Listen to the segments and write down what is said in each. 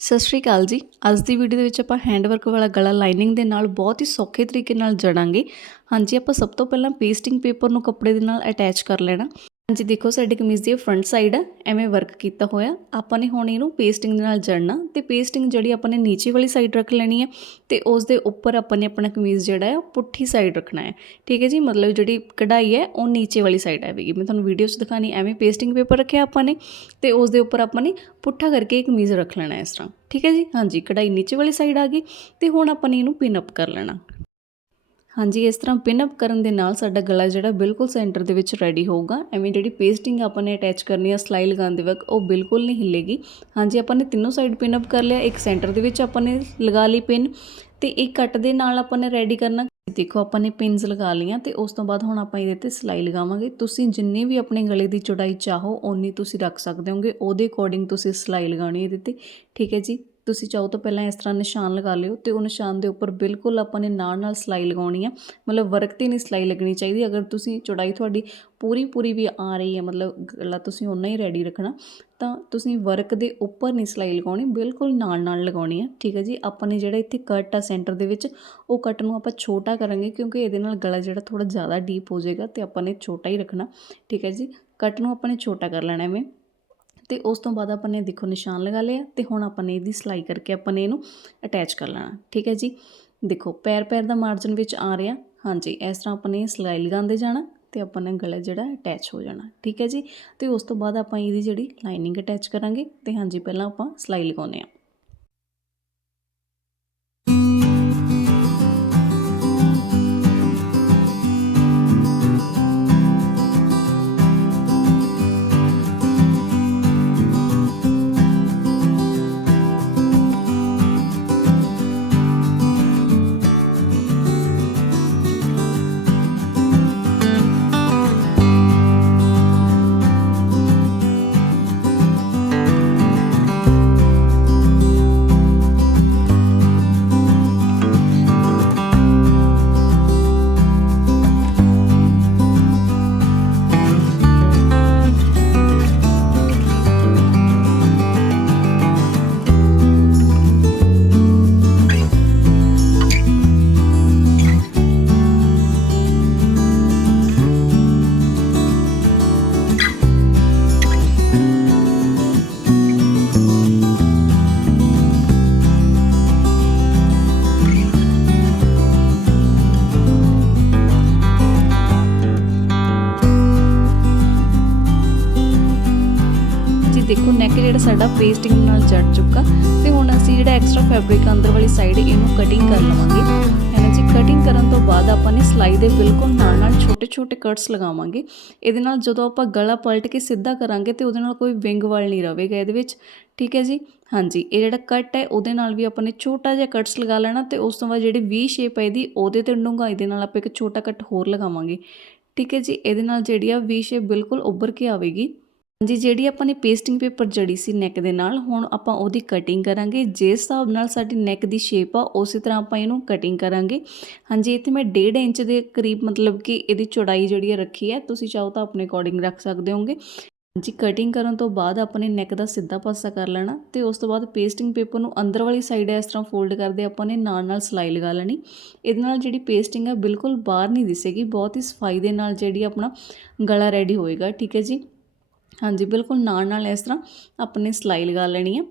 ਸਤਿ ਸ਼੍ਰੀ ਅਕਾਲ ਜੀ। ਅੱਜ ਦੀ ਵੀਡੀਓ ਦੇ ਵਿੱਚ ਆਪਾਂ ਹੈਂਡਵਰਕ ਵਾਲਾ ਗਲਾ ਲਾਈਨਿੰਗ ਦੇ ਨਾਲ ਬਹੁਤ ਹੀ ਸੌਖੇ ਤਰੀਕੇ ਨਾਲ ਜੜਾਂਗੇ। ਹਾਂਜੀ, ਆਪਾਂ ਸਭ ਤੋਂ ਪਹਿਲਾਂ ਪੇਸਟਿੰਗ ਪੇਪਰ ਨੂੰ ਕੱਪੜੇ ਦੇ ਨਾਲ ਅਟੈਚ ਕਰ ਲੈਣਾ। ਹਾਂਜੀ, ਦੇਖੋ, ਸਾਡੀ ਕਮੀਜ਼ ਦੀ ਫਰੰਟ ਸਾਈਡ ਆ, ਐਵੇਂ ਵਰਕ ਕੀਤਾ ਹੋਇਆ। ਆਪਾਂ ਨੇ ਹੁਣ ਇਹਨੂੰ ਪੇਸਟਿੰਗ ਦੇ ਨਾਲ ਜੜਨਾ ਤੇ ਪੇਸਟਿੰਗ ਜਿਹੜੀ ਆਪਾਂ ਨੇ ਨੀਚੇ ਵਾਲੀ ਸਾਈਡ ਰੱਖ ਲੈਣੀ ਹੈ ਤੇ ਉਸ ਦੇ ਉੱਪਰ ਆਪਾਂ ਨੇ ਆਪਣਾ ਕਮੀਜ਼ ਜਿਹੜਾ ਹੈ, ਉਹ ਪੁੱਠੀ ਸਾਈਡ ਰੱਖਣਾ ਹੈ। ਠੀਕ ਹੈ ਜੀ? ਮਤਲਬ ਜਿਹੜੀ ਕਢਾਈ ਹੈ, ਉਹ ਨੀਚੇ ਵਾਲੀ ਸਾਈਡ ਆਵੇਗੀ। ਮੈਂ ਤੁਹਾਨੂੰ ਵੀਡੀਓ 'ਚ ਦਿਖਾਣੀ ਐਵੇਂ ਪੇਸਟਿੰਗ ਪੇਪਰ ਰੱਖਿਆ ਆਪਾਂ ਨੇ ਤੇ ਉਸ ਦੇ ਉੱਪਰ ਆਪਾਂ ਨੇ ਪੁੱਠਾ ਕਰਕੇ ਕਮੀਜ਼ ਰੱਖ ਲੈਣਾ ਇਸ ਤਰ੍ਹਾਂ। ਠੀਕ ਹੈ ਜੀ? ਹਾਂਜੀ, ਕਢਾਈ ਨੀਚੇ ਵਾਲੀ ਸਾਈਡ ਆ ਗਈ ਤੇ ਹੁਣ ਆਪਾਂ ਨੇ ਇਹਨੂੰ ਪਿਨ ਅਪ ਕਰ ਲੈਣਾ। ਹਾਂਜੀ, ਇਸ ਤਰ੍ਹਾਂ ਪਿਨ ਅਪ ਕਰਨ ਦੇ ਨਾਲ ਸਾਡਾ ਗਲਾ ਜਿਹੜਾ ਬਿਲਕੁਲ ਸੈਂਟਰ ਦੇ ਵਿੱਚ ਰੈਡੀ ਹੋਊਗਾ। ਐਵੇਂ ਜਿਹੜੀ ਪੇਸਟਿੰਗ ਆਪਾਂ ਨੇ ਅਟੈਚ ਕਰਨੀ ਆ, ਸਲਾਈ ਲਗਾਉਣ ਦੇ ਵਕਤ, ਉਹ ਬਿਲਕੁਲ ਨਹੀਂ ਹਿੱਲੇਗੀ। ਹਾਂਜੀ, ਆਪਾਂ ਨੇ ਤਿੰਨੋਂ ਸਾਈਡ ਪਿਨ ਅਪ ਕਰ ਲਿਆ। ਇੱਕ ਸੈਂਟਰ ਦੇ ਵਿੱਚ ਆਪਾਂ ਨੇ ਲਗਾ ਲਈ ਪਿਨ ਤੇ ਇੱਕ ਕੱਟ ਦੇ ਨਾਲ ਆਪਾਂ ਨੇ ਰੈਡੀ ਕਰਨਾ। ਦੇਖੋ, ਆਪਾਂ ਨੇ ਪਿੰਸ ਲਗਾ ਲਈਆਂ ਤੇ ਉਸ ਤੋਂ ਬਾਅਦ ਹੁਣ ਆਪਾਂ ਇਹਦੇ ਤੇ ਸਲਾਈ ਲਗਾਵਾਂਗੇ। ਤੁਸੀਂ ਜਿੰਨੇ ਵੀ ਆਪਣੇ ਗਲੇ ਦੀ ਚੌੜਾਈ ਚਾਹੋ, ਓਨੀ ਤੁਸੀਂ ਰੱਖ ਸਕਦੇ ਹੋਗੇ। ਉਹਦੇ ਅਕੋਰਡਿੰਗ ਤੁਸੀਂ ਸਲਾਈ ਲਗਾਉਣੀ ਇਹਦੇ ਤੇ। ਠੀਕ ਹੈ ਜੀ? ਤੁਸੀਂ ਚਾਹੋ ਤਾਂ ਪਹਿਲਾਂ ਇਸ ਤਰ੍ਹਾਂ ਨਿਸ਼ਾਨ ਲਗਾ ਲਿਓ ਤੇ ਉਹ ਨਿਸ਼ਾਨ ਦੇ ਉੱਪਰ ਬਿਲਕੁਲ ਆਪਾਂ ਨੇ ਨਾਲ ਨਾਲ ਸਲਾਈ ਲਗਾਉਣੀ ਆ। ਮਤਲਬ ਵਰਕ ਤੇ ਨਹੀਂ ਸਲਾਈ ਲੱਗਣੀ ਚਾਹੀਦੀ। ਅਗਰ ਤੁਸੀਂ ਚੌੜਾਈ ਤੁਹਾਡੀ ਪੂਰੀ ਪੂਰੀ ਵੀ ਆ ਰਹੀ ਹੈ, ਮਤਲਬ ਗਲਾ ਤੁਸੀਂ ਓਨਾ ਹੀ ਰੈਡੀ ਰੱਖਣਾ, ਤਾਂ ਤੁਸੀਂ ਵਰਕ ਦੇ ਉੱਪਰ ਨਹੀਂ ਸਲਾਈ ਲਗਾਉਣੀ, ਬਿਲਕੁਲ ਨਾਲ ਨਾਲ ਲਗਾਉਣੀ ਹੈ ਠੀਕ ਹੈ ਜੀ? ਆਪਾਂ ਨੇ ਜਿਹੜਾ ਇੱਥੇ ਕੱਟ ਆ ਸੈਂਟਰ ਦੇ ਵਿੱਚ, ਉਹ ਕੱਟ ਨੂੰ ਆਪਾਂ ਛੋਟਾ ਕਰਾਂਗੇ ਕਿਉਂਕਿ ਇਹਦੇ ਨਾਲ ਗਲਾ ਜਿਹੜਾ ਥੋੜਾ ਜ਼ਿਆਦਾ ਡੀਪ ਹੋ ਜਾਏਗਾ ਤੇ ਆਪਾਂ ਨੇ ਛੋਟਾ ਹੀ ਰੱਖਣਾ। ਠੀਕ ਹੈ ਜੀ? ਕੱਟ ਨੂੰ ਆਪਾਂ ਨੇ ਛੋਟਾ ਕਰ ਲੈਣਾ ਐਵੇਂ। ਤੇ ਉਸ ਤੋਂ ਬਾਅਦ ਆਪਾਂ ਨੇ ਦੇਖੋ ਨਿਸ਼ਾਨ ਲਗਾ ਲਿਆ ਤੇ ਹੁਣ ਆਪਾਂ ਨੇ ਇਹਦੀ ਸਲਾਈ ਕਰਕੇ ਆਪਾਂ ਨੇ ਇਹਨੂੰ ਅਟੈਚ ਕਰ ਲੈਣਾ। ਠੀਕ ਹੈ ਜੀ? ਦੇਖੋ ਪੈਰ ਪੈਰ ਦਾ ਮਾਰਜਨ ਵਿੱਚ ਆ ਰਿਹਾ। ਹਾਂਜੀ, ਇਸ ਤਰ੍ਹਾਂ ਆਪਾਂ ਨੇ ਸਲਾਈ ਲਗਾਉਂਦੇ ਜਾਣਾ ਤੇ ਆਪਾਂ ਨੇ ਗਲਾ ਜਿਹੜਾ ਅਟੈਚ ਹੋ ਜਾਣਾ। ਠੀਕ ਹੈ ਜੀ? ਤੇ ਉਸ ਤੋਂ ਬਾਅਦ ਆਪਾਂ ਇਹਦੀ ਜਿਹੜੀ ਲਾਈਨਿੰਗ ਅਟੈਚ ਕਰਾਂਗੇ ਤੇ ਹਾਂਜੀ, ਪਹਿਲਾਂ ਆਪਾਂ ਸਲਾਈ ਲਗਾਉਨੇ ਆ ਦੇਖੋ ਨੈਕ ਜਿਹੜਾ ਸਾਡਾ ਪੇਸਟਿੰਗ ਨਾਲ ਜੜ ਚੁੱਕਾ। ਤੇ ਹੁਣ ਅਸੀਂ ਜਿਹੜਾ ਐਕਸਟਰਾ ਫੈਬਰਿਕ ਅੰਦਰ ਵਾਲੀ ਸਾਈਡ ਇਹਨੂੰ ਕਟਿੰਗ ਕਰ ਲਵਾਂਗੇ। ਹੈ ਨਾ ਜੀ ਕਟਿੰਗ ਕਰਨ ਤੋਂ ਬਾਅਦ ਆਪਾਂ ਨੇ ਸਲਾਈ ਦੇ ਬਿਲਕੁਲ ਨਾਲ ਨਾਲ ਛੋਟੇ ਛੋਟੇ ਕਟਸ ਲਗਾਵਾਂਗੇ। ਇਹਦੇ ਨਾਲ ਜਦੋਂ ਆਪਾਂ ਗਲਾ ਪਲਟ ਕੇ ਸਿੱਧਾ ਕਰਾਂਗੇ ਤੇ ਉਹਦੇ ਨਾਲ ਕੋਈ ਵਿੰਗ ਵਾਲ ਨਹੀਂ ਰਹੇਗਾ ਇਹਦੇ ਵਿੱਚ। ਠੀਕ ਹੈ ਜੀ? ਹਾਂਜੀ, ਇਹ ਜਿਹੜਾ ਕੱਟ ਹੈ ਉਹਦੇ ਨਾਲ ਵੀ ਆਪਾਂ ਨੇ ਛੋਟਾ ਜਿਹਾ ਕਟਸ ਲਗਾ ਲੈਣਾ ਤੇ ਉਸ ਤੋਂ ਬਾਅਦ ਜਿਹੜੀ ਵੀ ਸ਼ੇਪ ਹੈ ਇਹਦੀ, ਉਹਦੇ ਤੇ ਡੂੰਘਾਈ ਦੇ ਨਾਲ ਆਪਾਂ ਇੱਕ ਛੋਟਾ ਕੱਟ ਹੋਰ ਲਗਾਵਾਂਗੇ। ਠੀਕ ਹੈ ਜੀ? ਇਹਦੇ ਨਾਲ ਜਿਹੜੀ ਆ ਵੀ ਸ਼ੇਪ ਬਿਲਕੁਲ ਉੱਭਰ ਕੇ ਆਵੇਗੀ। ਹਾਂਜੀ, ਜਿਹੜੀ ਆਪਾਂ ਨੇ ਪੇਸਟਿੰਗ ਪੇਪਰ ਜੜੀ ਸੀ ਨੈਕ ਦੇ ਨਾਲ, ਹੁਣ ਆਪਾਂ ਉਹਦੀ ਕਟਿੰਗ ਕਰਾਂਗੇ। ਜਿਸ ਹਿਸਾਬ ਨਾਲ ਸਾਡੀ ਨੈਕ ਦੀ ਸ਼ੇਪ ਆ, ਉਸੇ ਤਰ੍ਹਾਂ ਆਪਾਂ ਇਹਨੂੰ ਕਟਿੰਗ ਕਰਾਂਗੇ। ਹਾਂਜੀ, ਇੱਥੇ ਮੈਂ 1.5 ਇੰਚ ਦੇ ਕਰੀਬ, ਮਤਲਬ ਕਿ ਇਹਦੀ ਚੌੜਾਈ ਜਿਹੜੀ ਹੈ ਰੱਖੀ ਹੈ, ਤੁਸੀਂ ਚਾਹੋ ਤਾਂ ਆਪਣੇ ਅਕੋਰਡਿੰਗ ਰੱਖ ਸਕਦੇ ਹੋਗੇ ਹਾਂਜੀ ਕਟਿੰਗ ਕਰਨ ਤੋਂ ਬਾਅਦ ਆਪਣੇ ਨੈਕ ਦਾ ਸਿੱਧਾ ਪਾਸਾ ਕਰ ਲੈਣਾ ਤੇ ਉਸ ਤੋਂ ਬਾਅਦ ਪੇਸਟਿੰਗ ਪੇਪਰ ਨੂੰ ਅੰਦਰ ਵਾਲੀ ਸਾਈਡ ਇਸ ਤਰ੍ਹਾਂ ਫੋਲਡ ਕਰਦੇ ਆਪਾਂ ਨੇ, ਨਾਲ ਨਾਲ ਸਲਾਈ ਲਗਾ ਲੈਣੀ। ਇਹਦੇ ਨਾਲ ਜਿਹੜੀ ਪੇਸਟਿੰਗ ਹੈ ਬਿਲਕੁਲ ਬਾਹਰ ਨਹੀਂ ਦਿਸੇਗੀ, ਬਹੁਤ ਹੀ ਸਫ਼ਾਈ ਦੇ ਨਾਲ ਜਿਹੜੀ ਆਪਣਾ ਗਲਾ ਰੈਡੀ ਹੋਏਗਾ, ਠੀਕ ਹੈ ਜੀ? ਹਾਂਜੀ ਬਿਲਕੁਲ ਨਾਲ ਨਾਲ ਇਸ ਤਰ੍ਹਾਂ ਆਪਣੇ ਸਿਲਾਈ ਲਗਾ ਲੈਣੀ ਹੈ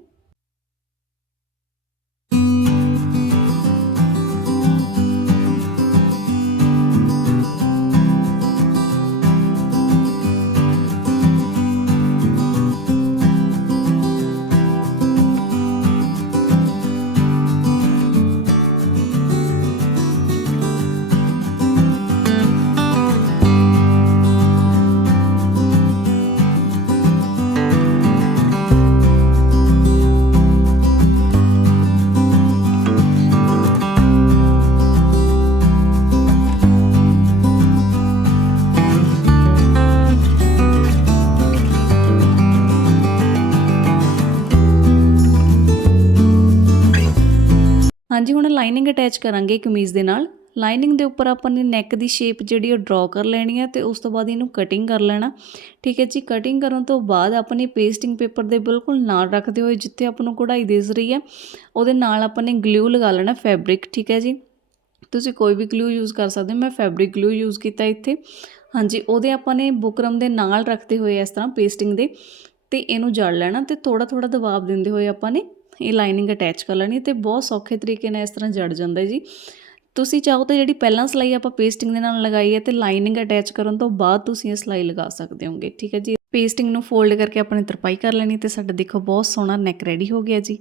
ਹਾਂਜੀ, ਹੁਣ ਲਾਈਨਿੰਗ ਅਟੈਚ ਕਰਾਂਗੇ ਕਮੀਜ਼ ਦੇ ਨਾਲ। ਲਾਈਨਿੰਗ ਦੇ ਉੱਪਰ ਆਪਾਂ ਨੇ ਨੈਕ ਦੀ ਸ਼ੇਪ ਜਿਹੜੀ ਉਹ ਡਰਾ ਕਰ ਲੈਣੀ ਹੈ ਤੇ ਉਸ ਤੋਂ ਬਾਅਦ ਇਹਨੂੰ ਕਟਿੰਗ ਕਰ ਲੈਣਾ। ਠੀਕ ਹੈ ਜੀ ਕਟਿੰਗ ਕਰਨ ਤੋਂ ਬਾਅਦ ਆਪਾਂ ਨੇ ਪੇਸਟਿੰਗ ਪੇਪਰ ਦੇ ਬਿਲਕੁਲ ਨਾਲ ਰੱਖਦੇ ਹੋਏ ਜਿੱਥੇ ਆਪਾਂ ਨੂੰ ਕਢਾਈ ਦਿਸ ਰਹੀ ਹੈ ਉਹਦੇ ਨਾਲ ਆਪਾਂ ਨੇ ਗਲੂ ਲਗਾ ਲੈਣਾ ਫੈਬਰਿਕ ਠੀਕ ਹੈ ਜੀ। ਤੁਸੀਂ ਕੋਈ ਵੀ ਗਲੂ ਯੂਜ਼ ਕਰ ਸਕਦੇ ਹੋ, ਮੈਂ ਫੈਬਰਿਕ ਗਲੂ ਯੂਜ਼ ਕੀਤਾ ਇੱਥੇ। ਹਾਂਜੀ, ਉਹਦੇ ਆਪਾਂ ਨੇ ਬੁਕਰਮ ਦੇ ਨਾਲ ਰੱਖਦੇ ਹੋਏ ਇਸ ਤਰ੍ਹਾਂ ਪੇਸਟਿੰਗ ਦੇ, ਤੇ ਇਹਨੂੰ ਜੜ ਲੈਣਾ ਤੇ ਥੋੜਾ ਥੋੜਾ ਦਬਾਅ ਦਿੰਦੇ ਹੋਏ ਆਪਾਂ ਨੇ ਇਹ ਲਾਈਨਿੰਗ ਅਟੈਚ ਕਰ ਲੈਣੀ ਤੇ ਬਹੁਤ ਸੌਖੇ ਤਰੀਕੇ ਨਾਲ ਇਸ ਤਰ੍ਹਾਂ ਜੜ ਜਾਂਦਾ ਜੀ। ਤੁਸੀਂ ਚਾਹੋ ਤਾਂ ਜਿਹੜੀ ਪਹਿਲਾਂ ਸਿਲਾਈ ਆਪਾਂ ਪੇਸਟਿੰਗ ਦੇ ਨਾਲ ਲਗਾਈ ਹੈ ਤੇ ਲਾਈਨਿੰਗ ਅਟੈਚ ਕਰਨ ਤੋਂ ਬਾਅਦ ਤੁਸੀਂ ਇਹ ਸਿਲਾਈ ਲਗਾ ਸਕਦੇ ਹੋਗੇ ਠੀਕ ਹੈ ਜੀ? ਪੇਸਟਿੰਗ ਨੂੰ ਫੋਲਡ ਕਰਕੇ ਆਪਾਂ ਤਰਪਾਈ ਕਰ ਲੈਣੀ ਤੇ ਸਾਡਾ ਦੇਖੋ ਬਹੁਤ ਸੋਹਣਾ ਨੈਕ ਰੈਡੀ ਹੋ ਗਿਆ ਜੀ।